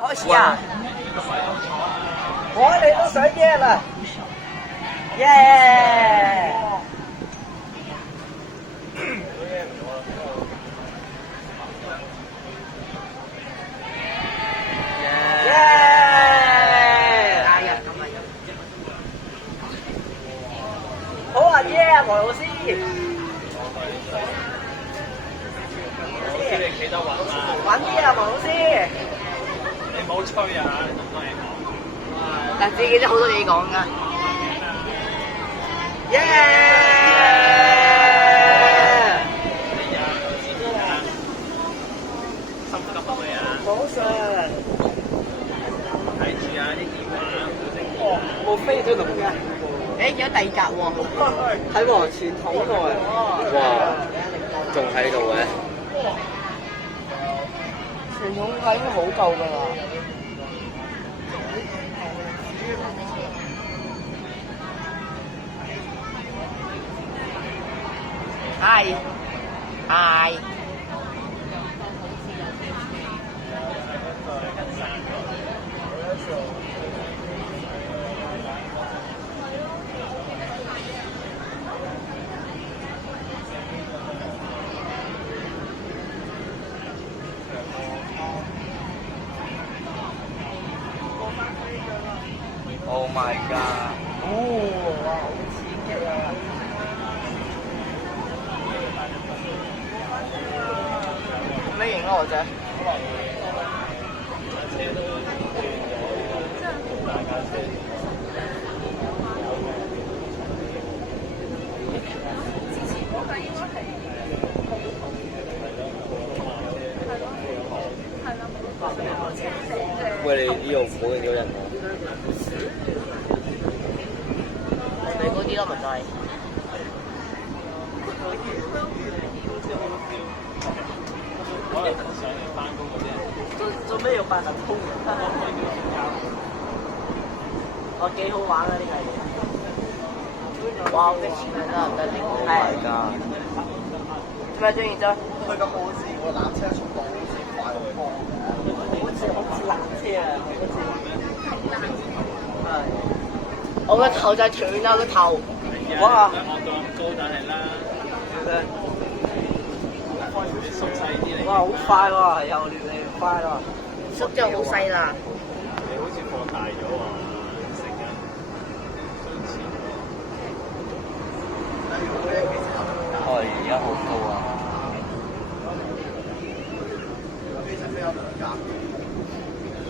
開始啊！我哋都想耶啦！耶！耶！哎呀，咁啊！好啊，耶啊，黃老師！你企得穩啊！穩啲啊，黃老師！你唔好吹啊！你咁多嘢講。但自己都好多嘢講噶。耶！心急啊你啊！早上睇住啊啲電話，哦，冇飛咗咁嘅，誒，有第二格喎。係喎，傳統喎。哇，仲喺度嘅，傳統嘅應該好夠㗎啦。係係。Oh my god！哦，哇，好刺激啊！咩影啊我啫？喂，你呢度冇見到人喎？你嗰啲咯，咪就係。可能上嚟翻工嗰啲人。做咩要八達通嘅？哦，幾好玩啊！呢個嘢。哇！啲錢真係唔得掂。係㗎。做咩中意啫？佢咁好似個纜車速度好似快好多，好似纜車啊！好似係。我個頭就係斷啦，個頭。哇！我當高等嚟啦，你縮細啲嚟。哇，好快喎，又亂嚟又快咯。縮咗好細啦。你好似放大咗啊！成日哦，而家好高啊！非常非常兩格。